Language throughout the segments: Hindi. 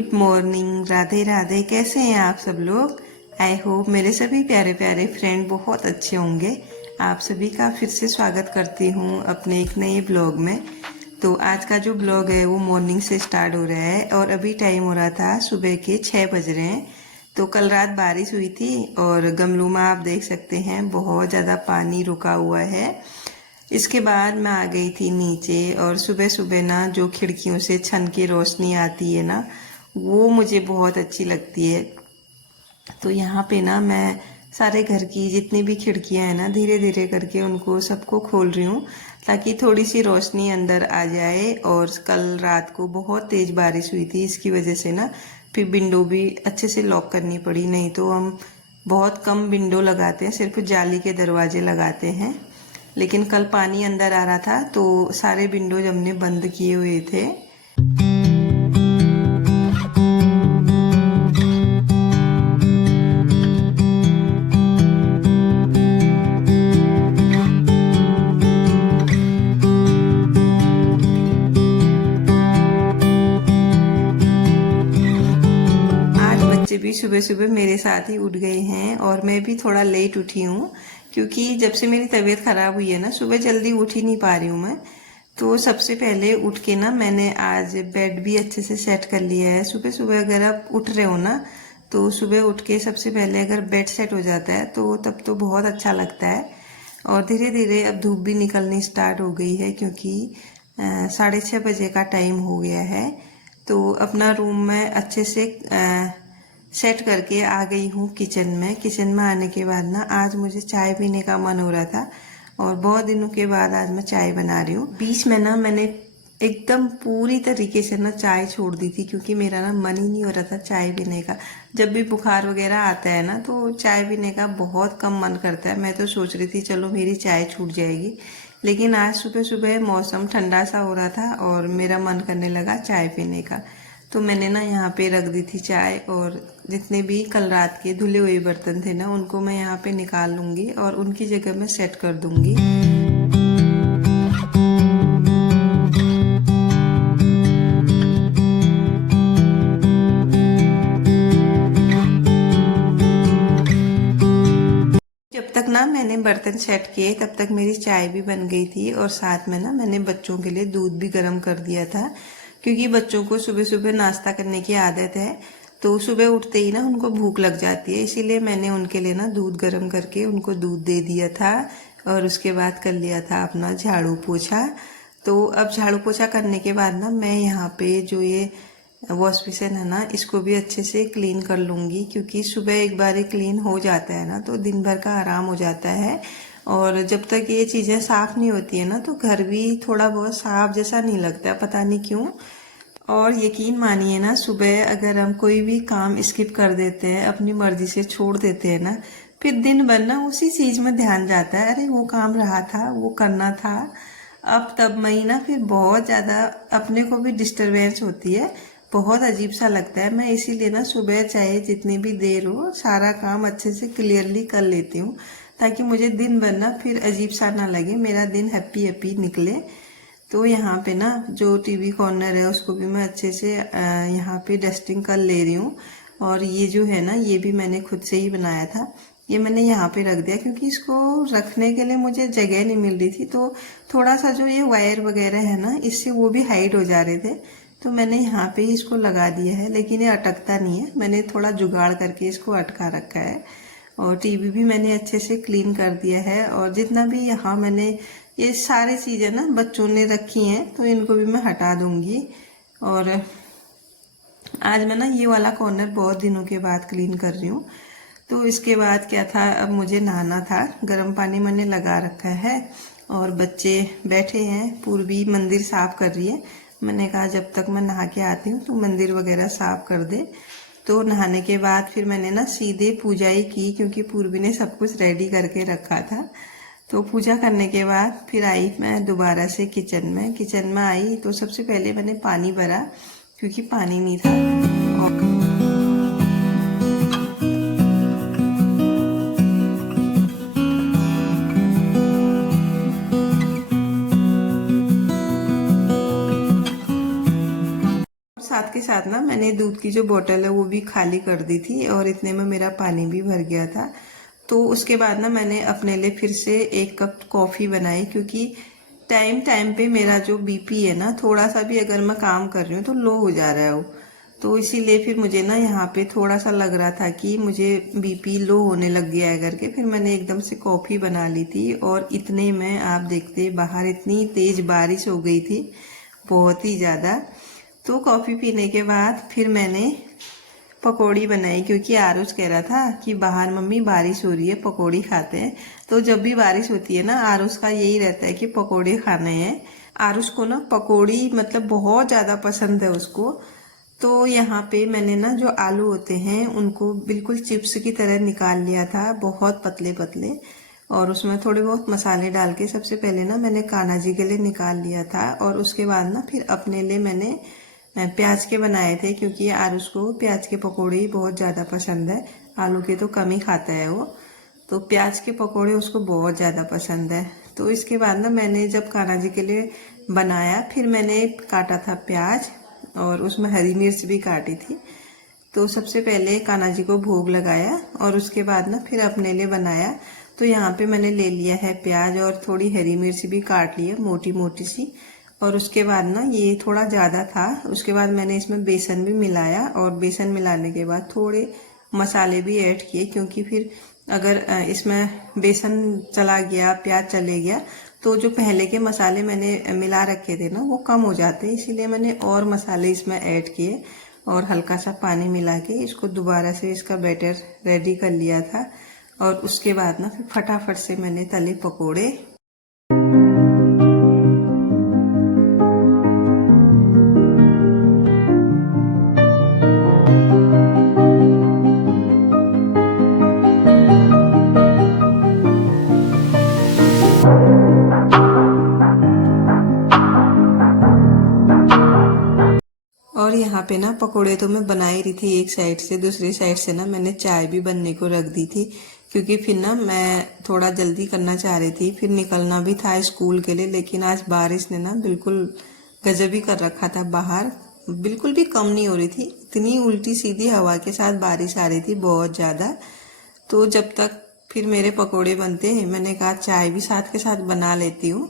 Good morning, Radhe Radhe. कैसे हैं आप सब लोग? आई होप मेरे सभी प्यारे प्यारे फ्रेंड बहुत अच्छे होंगे। आप सभी का फिर से स्वागत करती हूँ अपने एक नए ब्लॉग में। तो आज का जो ब्लॉग है वो मॉर्निंग से स्टार्ट हो रहा है और अभी टाइम हो रहा था सुबह के 6 बज रहे हैं। तो कल रात बारिश हुई थी और गमलों में आप देख सकते हैं बहुत ज़्यादा पानी रुका हुआ है। इसके बाद मैं आ गई थी नीचे और सुबह सुबह ना जो खिड़कियों से छन की रोशनी आती है ना, वो मुझे बहुत अच्छी लगती है। तो यहाँ पे ना मैं सारे घर की जितनी भी खिड़कियाँ हैं ना, धीरे धीरे करके उनको सबको खोल रही हूँ ताकि थोड़ी सी रोशनी अंदर आ जाए। और कल रात को बहुत तेज़ बारिश हुई थी, इसकी वजह से ना फिर विंडो भी अच्छे से लॉक करनी पड़ी। नहीं तो हम बहुत कम विंडो लगाते हैं, सिर्फ जाली के दरवाजे लगाते हैं। लेकिन कल पानी अंदर आ रहा था तो सारे विंडोज हमने बंद किए हुए थे। आज बच्चे भी सुबह सुबह मेरे साथ ही उठ गए हैं और मैं भी थोड़ा लेट उठी हूँ, क्योंकि जब से मेरी तबीयत खराब हुई है ना, सुबह जल्दी उठ ही नहीं पा रही हूँ मैं। तो सबसे पहले उठ के ना मैंने आज बेड भी अच्छे से सेट कर लिया है। सुबह सुबह अगर आप उठ रहे हो ना, तो सुबह उठ के सबसे पहले अगर बेड सेट हो जाता है तो तब तो बहुत अच्छा लगता है। और धीरे धीरे अब धूप भी निकलनी स्टार्ट हो गई है, क्योंकि 6:30 बजे का टाइम हो गया है। तो अपना रूम में अच्छे से सेट करके आ गई हूँ किचन में। किचन में आने के बाद ना आज मुझे चाय पीने का मन हो रहा था और बहुत दिनों के बाद आज मैं चाय बना रही हूँ। बीच में ना मैंने एकदम पूरी तरीके से ना चाय छोड़ दी थी, क्योंकि मेरा ना मन ही नहीं हो रहा था चाय पीने का। जब भी बुखार वगैरह आता है ना तो चाय पीने का बहुत कम मन करता है। मैं तो सोच रही थी चलो मेरी चाय छूट जाएगी, लेकिन आज सुबह सुबह मौसम ठंडा सा हो रहा था और मेरा मन करने लगा चाय पीने का। तो मैंने ना यहाँ पे रख दी थी चाय, और जितने भी कल रात के धुले हुए बर्तन थे ना उनको मैं यहाँ पे निकाल लूँगी और उनकी जगह मैं सेट कर दूँगी। जब तक ना मैंने बर्तन सेट किए तब तक मेरी चाय भी बन गई थी और साथ में ना मैंने बच्चों के लिए दूध भी गर्म कर दिया था, क्योंकि बच्चों को सुबह सुबह नाश्ता करने की आदत है। तो सुबह उठते ही ना उनको भूख लग जाती है, इसीलिए मैंने उनके लिए ना दूध गर्म करके उनको दूध दे दिया था। और उसके बाद कर लिया था अपना झाड़ू पोछा। तो अब झाड़ू पोछा करने के बाद ना मैं यहाँ पे जो ये वॉश बेसिन है ना, इसको भी अच्छे से क्लीन कर लूँगी, क्योंकि सुबह एक बार ही क्लीन हो जाता है ना तो दिन भर का आराम हो जाता है। और जब तक ये चीज़ें साफ़ नहीं होती है ना तो घर भी थोड़ा बहुत साफ जैसा नहीं लगता, पता नहीं क्यों। और यकीन मानिए ना, सुबह अगर हम कोई भी काम स्किप कर देते हैं, अपनी मर्जी से छोड़ देते हैं ना, फिर दिन भर ना उसी चीज़ में ध्यान जाता है, अरे वो काम रहा था, वो करना था। अब तब मई ना फिर बहुत ज़्यादा अपने को भी डिस्टरबेंस होती है, बहुत अजीब सा लगता है। मैं इसीलिए ना सुबह चाहे जितनी भी देर हो सारा काम अच्छे से क्लियरली कर लेती हूँ, ताकि मुझे दिन भर ना फिर अजीब सा ना लगे, मेरा दिन हैप्पी हैप्पी निकले। तो यहाँ पे ना जो टीवी कॉर्नर है उसको भी मैं अच्छे से यहाँ पे डस्टिंग कर ले रही हूँ। और ये जो है ना, ये भी मैंने खुद से ही बनाया था। ये मैंने यहाँ पे रख दिया क्योंकि इसको रखने के लिए मुझे जगह नहीं मिल रही थी। तो थोड़ा सा जो ये वायर वगैरह है ना, इससे वो भी हाइड हो जा रहे थे, तो मैंने यहाँ पे ही इसको लगा दिया है। लेकिन ये अटकता नहीं है, मैंने थोड़ा जुगाड़ करके इसको अटका रखा है। और टीवी भी मैंने अच्छे से क्लीन कर दिया है। और जितना भी यहाँ मैंने ये सारी चीज़ें ना बच्चों ने रखी हैं तो इनको भी मैं हटा दूंगी। और आज मैं ना ये वाला कॉर्नर बहुत दिनों के बाद क्लीन कर रही हूँ। तो इसके बाद क्या था, अब मुझे नहाना था। गर्म पानी मैंने लगा रखा है और बच्चे बैठे हैं, पूर्वी मंदिर साफ कर रही है। मैंने कहा जब तक मैं नहा के आती हूँ तो मंदिर वगैरह साफ कर दे। तो नहाने के बाद फिर मैंने ना सीधे पूजा ही की, क्योंकि पूर्वी ने सब कुछ रेडी करके रखा था। तो पूजा करने के बाद फिर आई मैं दोबारा से किचन में। किचन में आई तो सबसे पहले मैंने पानी भरा, क्योंकि पानी नहीं था। और साथ के ही साथ ना मैंने दूध की जो बोतल है वो भी खाली कर दी थी और इतने में मेरा पानी भी भर गया था। तो उसके बाद ना मैंने अपने लिए फिर से 1 कप कॉफ़ी बनाई, क्योंकि टाइम टाइम पे मेरा जो बीपी है ना, थोड़ा सा भी अगर मैं काम कर रही हूँ तो लो हो जा रहा है वो। तो इसीलिए फिर मुझे ना यहाँ पे थोड़ा सा लग रहा था कि मुझे बीपी लो होने लग गया है करके, फिर मैंने एकदम से कॉफ़ी बना ली थी। और इतने में आप देखते बाहर इतनी तेज बारिश हो गई थी, बहुत ही ज़्यादा। तो कॉफ़ी पीने के बाद फिर मैंने पकौड़ी बनाई, क्योंकि आरुष कह रहा था कि बाहर मम्मी बारिश हो रही है, पकौड़ी खाते हैं। तो जब भी बारिश होती है ना, आरुष का यही रहता है कि पकौड़े खाने हैं। आरुष को ना पकौड़ी मतलब बहुत ज़्यादा पसंद है उसको। तो यहाँ पे मैंने ना जो आलू होते हैं उनको बिल्कुल चिप्स की तरह निकाल लिया था, बहुत पतले पतले। और उसमें थोड़े बहुत मसाले डाल के सबसे पहले ना मैंने कान्हा जी के लिए निकाल लिया था। और उसके बाद ना फिर अपने लिए मैंने प्याज के बनाए थे, क्योंकि आरुष को प्याज के पकौड़े ही बहुत ज़्यादा पसंद है, आलू के तो कम ही खाता है वो। तो प्याज के पकौड़े उसको बहुत ज़्यादा पसंद है। तो इसके बाद ना मैंने जब कान्हा जी के लिए बनाया, फिर मैंने काटा था प्याज और उसमें हरी मिर्च भी काटी थी। तो सबसे पहले कान्हा जी को भोग लगाया और उसके बाद ना फिर अपने लिए बनाया। तो यहाँ पे मैंने ले लिया है प्याज और थोड़ी हरी मिर्च भी काट ली है मोटी मोटी सी। और उसके बाद ना ये थोड़ा ज़्यादा था, उसके बाद मैंने इसमें बेसन भी मिलाया और बेसन मिलाने के बाद थोड़े मसाले भी ऐड किए, क्योंकि फिर अगर इसमें बेसन चला गया, प्याज चले गया, तो जो पहले के मसाले मैंने मिला रखे थे ना वो कम हो जाते, इसीलिए मैंने और मसाले इसमें ऐड किए और हल्का सा पानी मिला के इसको दोबारा से इसका बैटर रेडी कर लिया था। और उसके बाद ना फिर फटाफट से मैंने तले पकोड़े। और यहाँ पे ना पकोड़े तो मैं बना ही रही थी एक साइड से, दूसरी साइड से ना मैंने चाय भी बनने को रख दी थी, क्योंकि फिर ना मैं थोड़ा जल्दी करना चाह रही थी, फिर निकलना भी था स्कूल के लिए। लेकिन आज बारिश ने ना बिल्कुल गजब ही कर रखा था, बाहर बिल्कुल भी कम नहीं हो रही थी, इतनी उल्टी सीधी हवा के साथ बारिश आ रही थी बहुत ज़्यादा। तो जब तक फिर मेरे पकोड़े बनते हैं, मैंने कहा चाय भी साथ के साथ बना लेती हूँ,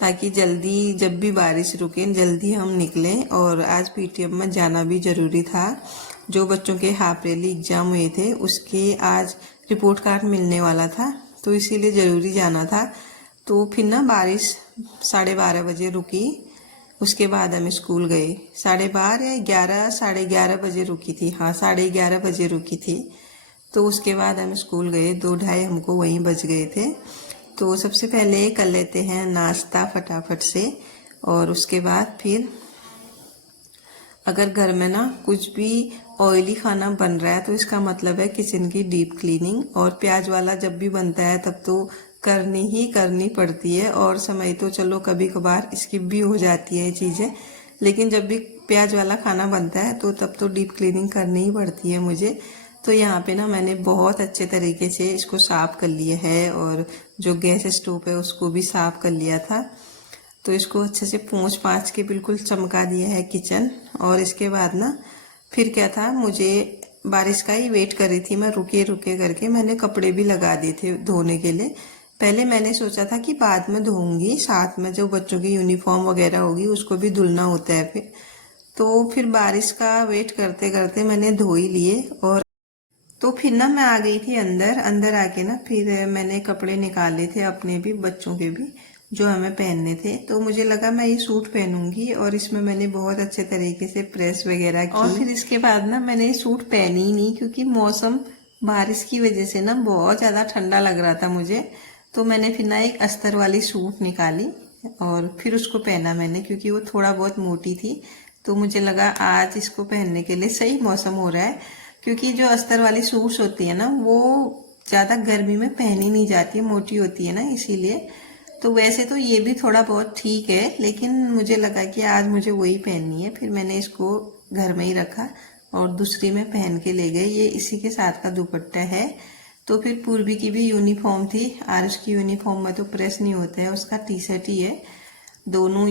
ताकि जल्दी जब भी बारिश रुके जल्दी हम निकलें। और आज पीटीएम में जाना भी ज़रूरी था, जो बच्चों के हाफ ईयरली एग्ज़ाम हुए थे उसके आज रिपोर्ट कार्ड मिलने वाला था, तो इसीलिए ज़रूरी जाना था। तो फिर ना बारिश 12:30 रुकी, उसके बाद हम स्कूल गए। 12:30 या 11, 11:30 बजे रुकी थी, हाँ 11:30 बजे रुकी थी। तो उसके बाद हम स्कूल गए, 2-2:30 हमको वहीं बज गए थे। तो सबसे पहले कर लेते हैं नाश्ता फटाफट से, और उसके बाद फिर अगर घर में ना कुछ भी ऑयली खाना बन रहा है तो इसका मतलब है किचन की डीप क्लीनिंग। और प्याज वाला जब भी बनता है तब तो करनी ही करनी पड़ती है, और समय तो चलो कभी कभार स्किप भी हो जाती है ये चीज़ें, लेकिन जब भी प्याज वाला खाना बनता है तो तब तो डीप क्लीनिंग करनी ही पड़ती है मुझे। तो यहाँ पे ना मैंने बहुत अच्छे तरीके से इसको साफ कर लिया है, और जो गैस स्टोव है उसको भी साफ कर लिया था। तो इसको अच्छे से पोंछ पाछ के बिल्कुल चमका दिया है किचन। और इसके बाद ना फिर क्या था, मुझे बारिश का ही वेट कर रही थी मैं, रुके रुके करके मैंने कपड़े भी लगा दिए थे धोने के लिए। पहले मैंने सोचा था कि बाद में धोऊंगी, साथ में जो बच्चों की यूनिफॉर्म वगैरह होगी उसको भी धुलना होता है फिर। तो फिर बारिश का वेट करते करते मैंने धो ही लिए। और तो फिर ना मैं आ गई थी अंदर। अंदर आके ना फिर मैंने कपड़े निकाले थे अपने भी, बच्चों के भी, जो हमें पहनने थे। तो मुझे लगा मैं ये सूट पहनूंगी, और इसमें मैंने बहुत अच्छे तरीके से प्रेस वगैरह की। और फिर इसके बाद ना मैंने ये सूट पहनी ही नहीं, क्योंकि मौसम बारिश की वजह से ना बहुत ज़्यादा ठंडा लग रहा था मुझे। तो मैंने फिर ना एक अस्तर वाली सूट निकाली और फिर उसको पहना मैंने, क्योंकि वो थोड़ा बहुत मोटी थी। तो मुझे लगा आज इसको पहनने के लिए सही मौसम हो रहा है, क्योंकि जो अस्तर वाली सूट्स होती है ना वो ज़्यादा गर्मी में पहनी नहीं जाती, मोटी होती है ना, इसीलिए। तो वैसे तो ये भी थोड़ा बहुत ठीक है, लेकिन मुझे लगा कि आज मुझे वही पहननी है, फिर मैंने इसको घर में ही रखा और दूसरी में पहन के ले गए। ये इसी के साथ का दुपट्टा है। तो फिर पूर्वी की भी यूनिफॉर्म थी, आरुष की यूनिफॉर्म में तो प्रेस नहीं होता है, उसका टी शर्ट ही है। दोनों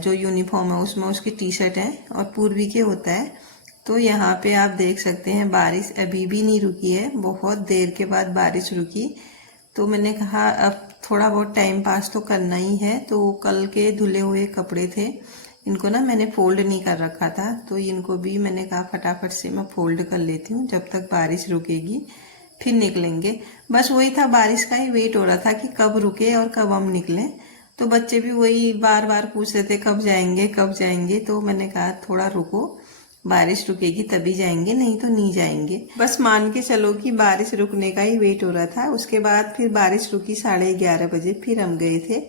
जो यूनिफॉर्म है उसमें उसकी टी शर्ट है और पूर्वी के होता है। तो यहाँ पे आप देख सकते हैं बारिश अभी भी नहीं रुकी है, बहुत देर के बाद बारिश रुकी। तो मैंने कहा अब थोड़ा बहुत टाइम पास तो करना ही है। तो कल के धुले हुए कपड़े थे, इनको ना मैंने फोल्ड नहीं कर रखा था, तो इनको भी मैंने कहा फटाफट से मैं फोल्ड कर लेती हूँ, जब तक बारिश रुकेगी फिर निकलेंगे। बस वही था, बारिश का ही वेट हो रहा था कि कब रुके और कब हम निकलें। तो बच्चे भी वही बार बार पूछ रहे थे कब जाएंगे कब जाएंगे। तो मैंने कहा थोड़ा रुको, बारिश रुकेगी तभी जाएंगे, नहीं तो नहीं जाएंगे। बस मान के चलो कि बारिश रुकने का ही वेट हो रहा था। उसके बाद फिर बारिश रुकी 11:30 बजे, फिर हम गए थे।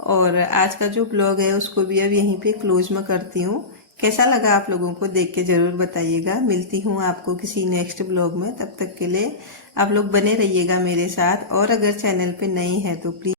और आज का जो ब्लॉग है उसको भी अब यहीं पे क्लोज में करती हूँ। कैसा लगा आप लोगों को देख के जरूर बताइएगा। मिलती हूँ आपको किसी नेक्स्ट ब्लॉग में, तब तक के लिए आप लोग बने रहिएगा मेरे साथ। और अगर चैनल पे नए हैं तो प्लीज